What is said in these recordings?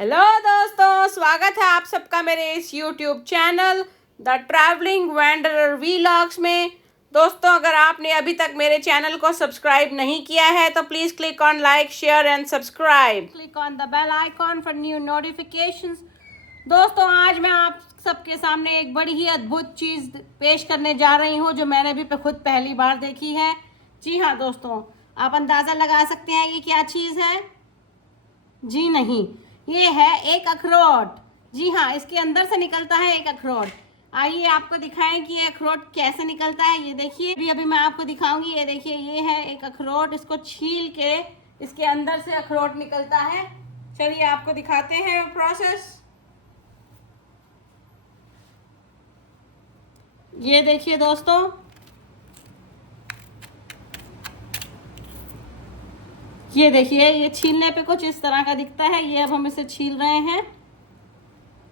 Hello दोस्तों, स्वागत है आप सबका मेरे इस YouTube channel the travelling wanderer vlogs में। दोस्तों, अगर आपने अभी तक मेरे चैनल को सब्सक्राइब नहीं किया है तो please click on like, share and subscribe. Click on the bell icon for new notifications. दोस्तों, आज मैं आप सबके सामने एक बड़ी ही अद्भुत चीज़ पेश करने जा रही हूँ जो मैंने भी खुद पहली बार देखी है। जी हाँ दोस्तों, आप अंदाज़ा लगा सकते हैं ये क्या चीज़ है। जी नहीं, ये है एक अखरोट। जी हाँ, इसके अंदर से निकलता है एक अखरोट। आइए आपको दिखाएं कि ये अखरोट कैसे निकलता है। ये देखिए, अभी मैं आपको दिखाऊंगी। ये देखिए, ये है एक अखरोट। इसको छील के इसके अंदर से अखरोट निकलता है। चलिए आपको दिखाते हैं प्रोसेस। ये देखिए दोस्तों, ये देखिए, ये छीलने पे कुछ इस तरह का दिखता है। ये अब हम इसे छील रहे हैं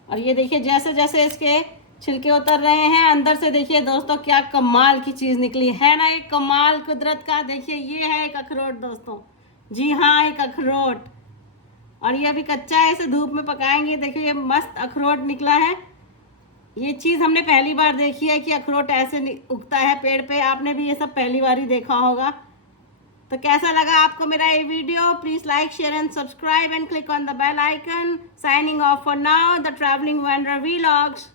और ये देखिए, जैसे जैसे इसके छिलके उतर रहे हैं अंदर से, देखिए दोस्तों क्या कमाल की चीज़ निकली है ना। एक कमाल कुदरत का। देखिए, ये है एक अखरोट दोस्तों। जी हाँ, एक अखरोट। और ये अभी कच्चा है, इसे धूप में पकाएंगे। देखिए, ये मस्त अखरोट निकला है। ये चीज़ हमने पहली बार देखी है कि अखरोट ऐसे उगता है पेड़ पे। आपने भी ये सब पहली बार ही देखा होगा। तो कैसा लगा आपको मेरा ये video? Please like, share and subscribe and click on the bell icon. Signing off for now, the travelling wanderer vlogs.